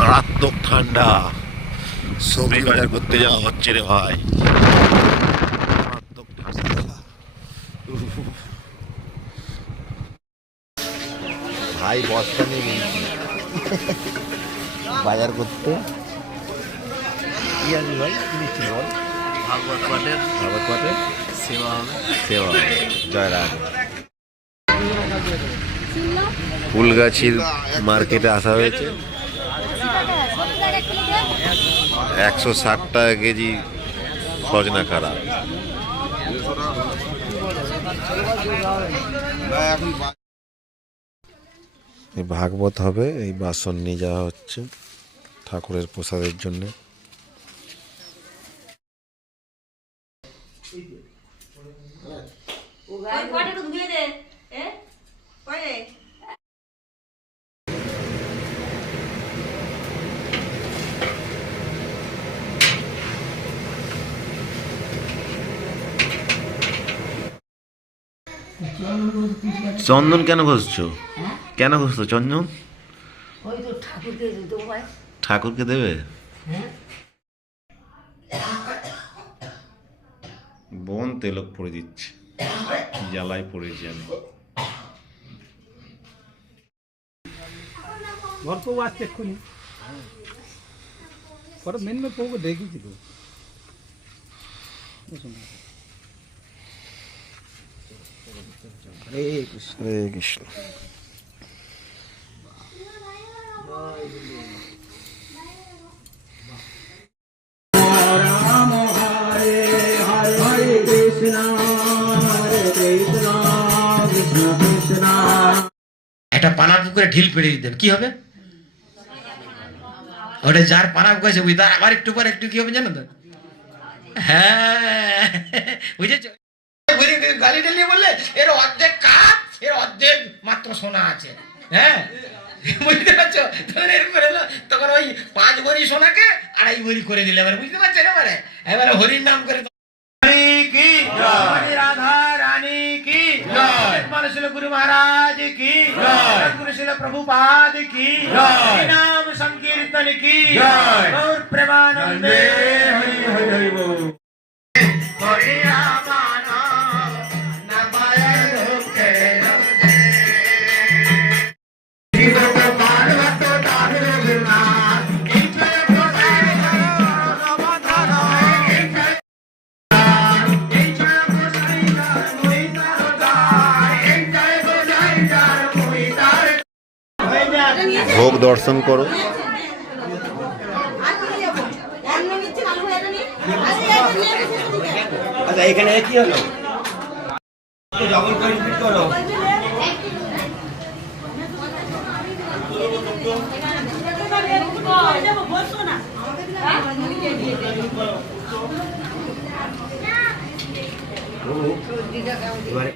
মারাত্মক ঠান্ডা, সবজি বাজার করতে যাওয়া হচ্ছে রে ভাই। মারাত্মক ঠান্ডা ভাই, বস্তা নিয়ে গেছি বাজার করতে। কি আছে ভাই, কি নিচ্ছি বল? ভাগবত পাঠের সেবা হবে। জয়রাম। ফুলগাছির মার্কেটে আসা হয়েছে। 160 টাকা কেজি সজনা খাড়া। ভাগবত হবে, এই বাসন নিয়ে যাওয়া হচ্ছে ঠাকুরের প্রসাদের জন্য। চন্দন কেন ঘষছো? কেন ঘষছো চন্দন? ওই তো ঠাকুরকে দিতে হয়। ঠাকুরকে দেবে? বোন তেলক পড়ে দিচ্ছে, জ্বালায় পড়েছি আমি। ঘর পৌ আসছে এক্ষুনি, পরে মেন পৌকে দেখেছি তো। হরে কৃষ্ণ, হরে কৃষ্ণ। একটা পানা পুকুরে ঢিল পেড়ে দিতেন, কি হবে? ওটা যার পানা পুকুরে বুঝতে আবার একটু পর একটু কি হবে জানো তো? হ্যাঁ, বুঝেছ? গালি টালিয়ে বললে এর অর্ধেক কাঠ, এর অর্ধেক মাত্র সোনা আছে। হ্যাঁ, বুঝতে পারছো? তখন এরকম করে তখন ওই 5 ভরি সোনাকে 2.5 ভরি করে দিলে, এবার বুঝতে পারছেন? এবারে হরির নাম করে রাধা রানী কি ছিল, গুরু মহারাজ কি, গুরু ছিল প্রভুপাদ কি, নাম সংकीर्तन की और प्रेमानंदे हरि हरि हरि बोल। हरि राम नाम न पाया लोके लोके, जीव को पार्वत दान रघुनाथ, ईश्वर को दान राम धारा, ईश्वर को साईदार मोहितार दार, ईश्वर को साईदार मोहितार। ভোগ দর্শন করো। আচ্ছা, এখানে কি হলো? ডবল করে রিপিট করো। এবারে